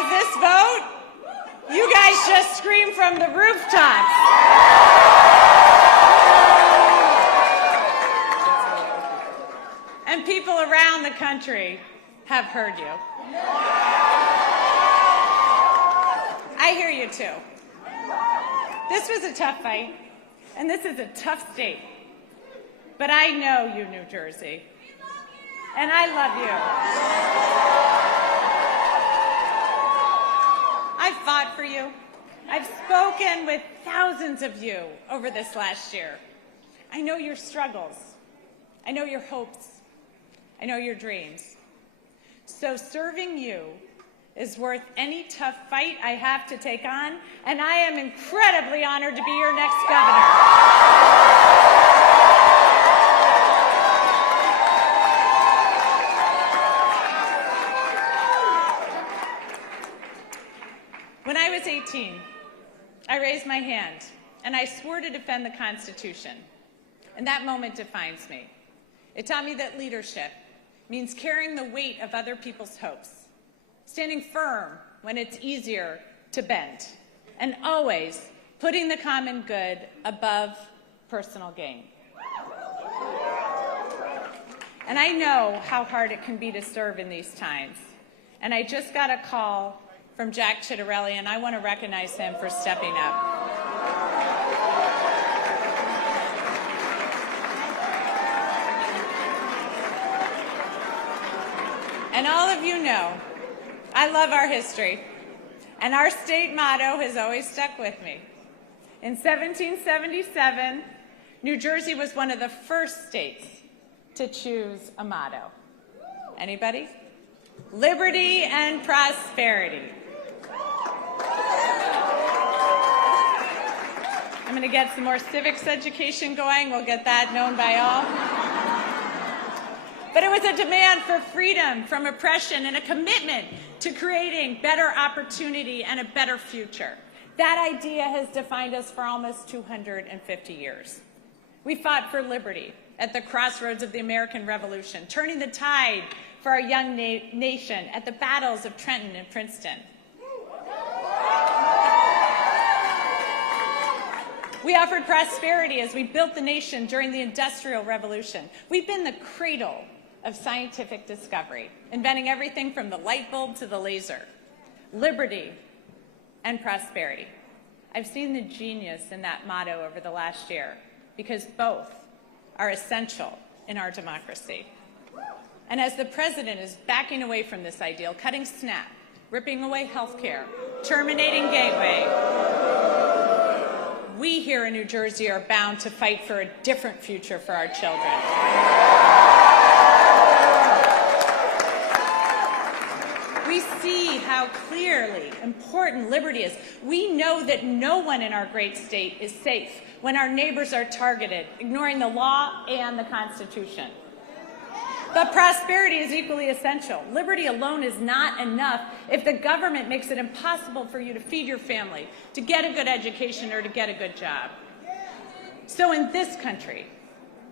with this vote, you guys just scream from the rooftops. And people around the country have heard you. I hear you too. This was a tough fight, and this is a tough state. But I know you, New Jersey, and I love you. I've fought for you. I've spoken with thousands of you over this last year. I know your struggles. I know your hopes. I know your dreams. So serving you is worth any tough fight I have to take on, and I am incredibly honored to be your next governor. When I was 18, I raised my hand and I swore to defend the Constitution. And that moment defines me. It taught me that leadership means carrying the weight of other people's hopes, standing firm when it's easier to bend, and always putting the common good above personal gain. And I know how hard it can be to serve in these times. And I just got a call from Jack Chitterelli, and I want to recognize him for stepping up. And all of you know, I love our history, and our state motto has always stuck with me. In 1777, New Jersey was one of the first states to choose a motto. Anybody? Liberty and prosperity. I'm going to get some more civics education going. We'll get that known by all. But it was a demand for freedom from oppression and a commitment to creating better opportunity and a better future. That idea has defined us for almost 250 years. We fought for liberty at the crossroads of the American Revolution, turning the tide for our young nation at the battles of Trenton and Princeton. We offered prosperity as we built the nation during the Industrial Revolution. We've been the cradle of scientific discovery, inventing everything from the light bulb to the laser. Liberty and prosperity. I've seen the genius in that motto over the last year because both are essential in our democracy. And as the president is backing away from this ideal, cutting SNAP, ripping away health care, terminating Gateway, we here in New Jersey are bound to fight for a different future for our children. We see how clearly important liberty is. We know that no one in our great state is safe when our neighbors are targeted, ignoring the law and the Constitution. But prosperity is equally essential. Liberty alone is not enough if the government makes it impossible for you to feed your family, to get a good education, or to get a good job. So in this country,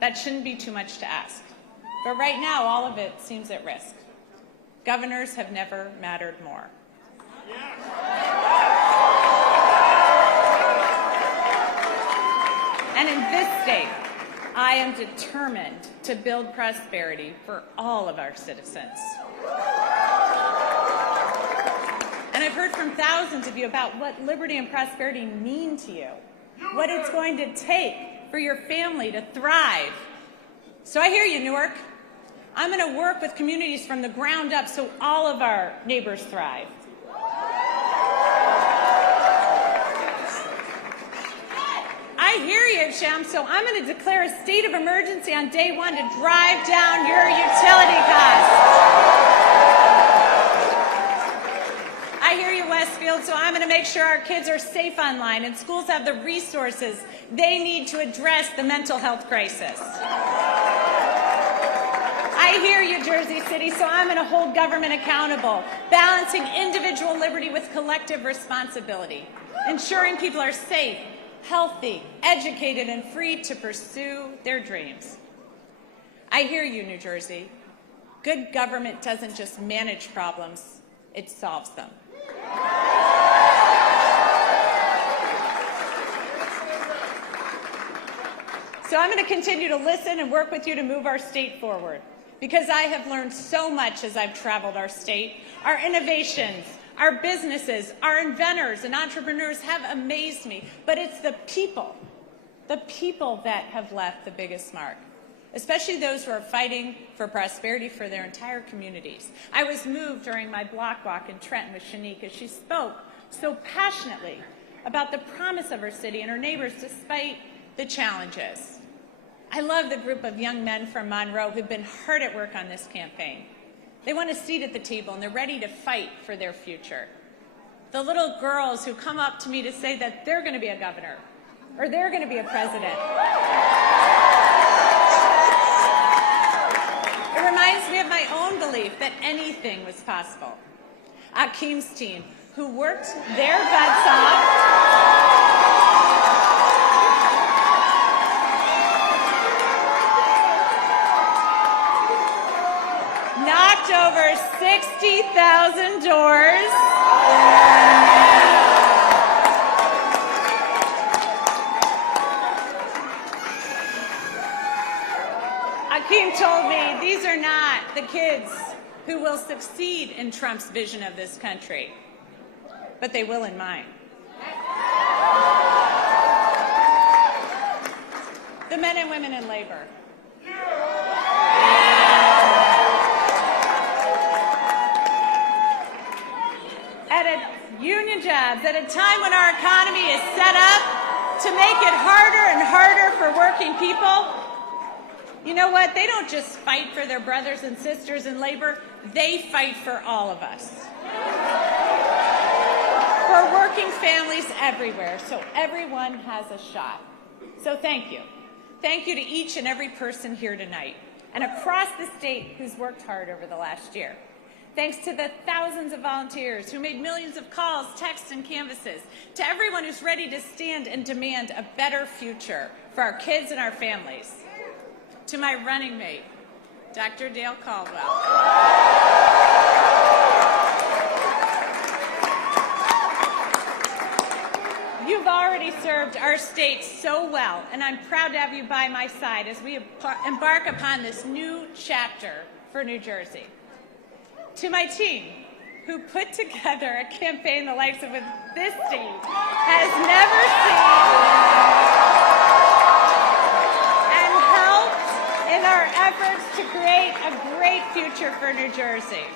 that shouldn't be too much to ask. But right now, all of it seems at risk. Governors have never mattered more. And in this state, I am determined to build prosperity for all of our citizens. And I've heard from thousands of you about what liberty and prosperity mean to you, what it's going to take for your family to thrive. So I hear you, Newark. I'm going to work with communities from the ground up so all of our neighbors thrive. I hear you, Sham, so I'm going to declare a state of emergency on day one to drive down your utility costs. I hear you, Westfield, so I'm going to make sure our kids are safe online and schools have the resources they need to address the mental health crisis. I hear you, Jersey City, so I'm going to hold government accountable, balancing individual liberty with collective responsibility, ensuring people are safe, healthy, educated, and free to pursue their dreams. I hear you, New Jersey. Good government doesn't just manage problems, it solves them. So I'm going to continue to listen and work with you to move our state forward, because I have learned so much as I've traveled our state. Our innovations, our businesses, our inventors and entrepreneurs have amazed me, but it's the people that have left the biggest mark, especially those who are fighting for prosperity for their entire communities. I was moved during my block walk in Trenton with Shanique as she spoke so passionately about the promise of her city and her neighbors despite the challenges. I love the group of young men from Monroe who've been hard at work on this campaign. They want a seat at the table and they're ready to fight for their future. The little girls who come up to me to say that they're going to be a governor or they're going to be a president. It reminds me of my own belief that anything was possible. Akeem's team, who worked their butts off, knocked over 60,000 doors. Akeem told me these are not the kids who will succeed in Trump's vision of this country, but they will in mine. The men and women in labor. Union jobs at a time when our economy is set up to make it harder and harder for working people. You know what? They don't just fight for their brothers and sisters in labor. They fight for all of us. For working families everywhere, so everyone has a shot. So thank you. Thank you to each and every person here tonight and across the state who's worked hard over the last year. Thanks to the thousands of volunteers who made millions of calls, texts, and canvases. To everyone who's ready to stand and demand a better future for our kids and our families. To my running mate, Dr. Dale Caldwell. You've already served our state so well, and I'm proud to have you by my side as we embark upon this new chapter for New Jersey. To my team, who put together a campaign the likes of this state has never seen, and helped in our efforts to create a great future for New Jersey.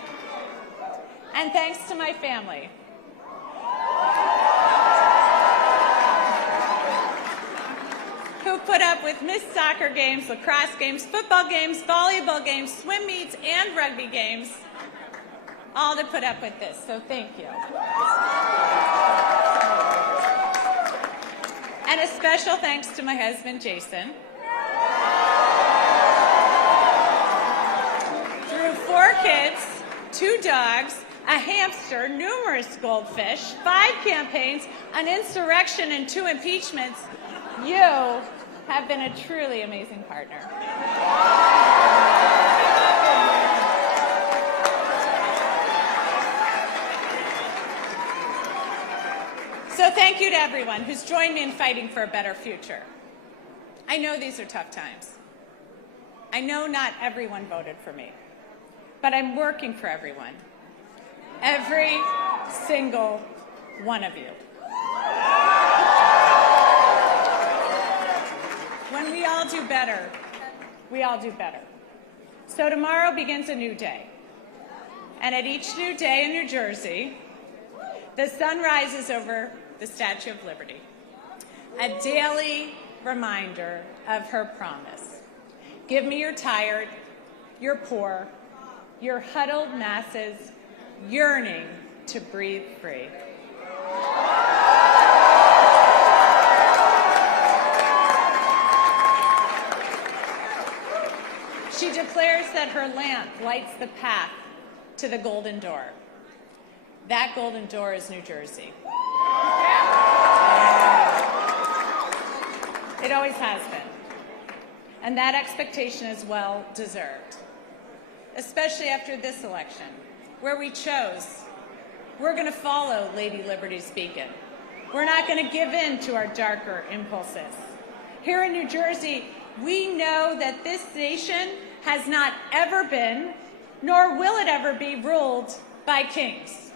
And thanks to my family, who put up with missed soccer games, lacrosse games, football games, volleyball games, swim meets, and rugby games, all to put up with this, so thank you. And a special thanks to my husband, Jason. Through 4 kids, 2 dogs, a hamster, numerous goldfish, 5 campaigns, an insurrection, and 2 impeachments, you have been a truly amazing partner. So thank you to everyone who's joined me in fighting for a better future. I know these are tough times. I know not everyone voted for me, but I'm working for everyone. Every single one of you. When we all do better, we all do better. So tomorrow begins a new day. And at each new day in New Jersey, the sun rises over the Statue of Liberty, a daily reminder of her promise. Give me your tired, your poor, your huddled masses yearning to breathe free. She declares that her lamp lights the path to the golden door. That golden door is New Jersey. It always has been. And that expectation is well deserved, especially after this election, where we chose, we're going to follow Lady Liberty's beacon. We're not going to give in to our darker impulses. Here in New Jersey, We know that this nation has not ever been, nor will it ever be, ruled by kings.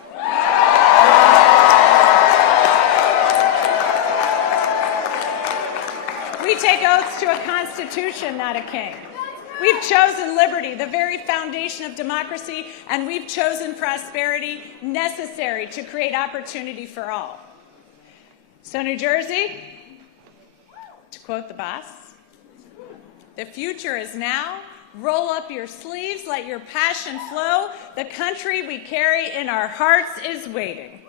We take oaths to a constitution, not a king. We've chosen liberty, the very foundation of democracy, and we've chosen prosperity necessary to create opportunity for all. So, New Jersey, to quote the boss, the future is now. Roll up your sleeves, let your passion flow. The country we carry in our hearts is waiting.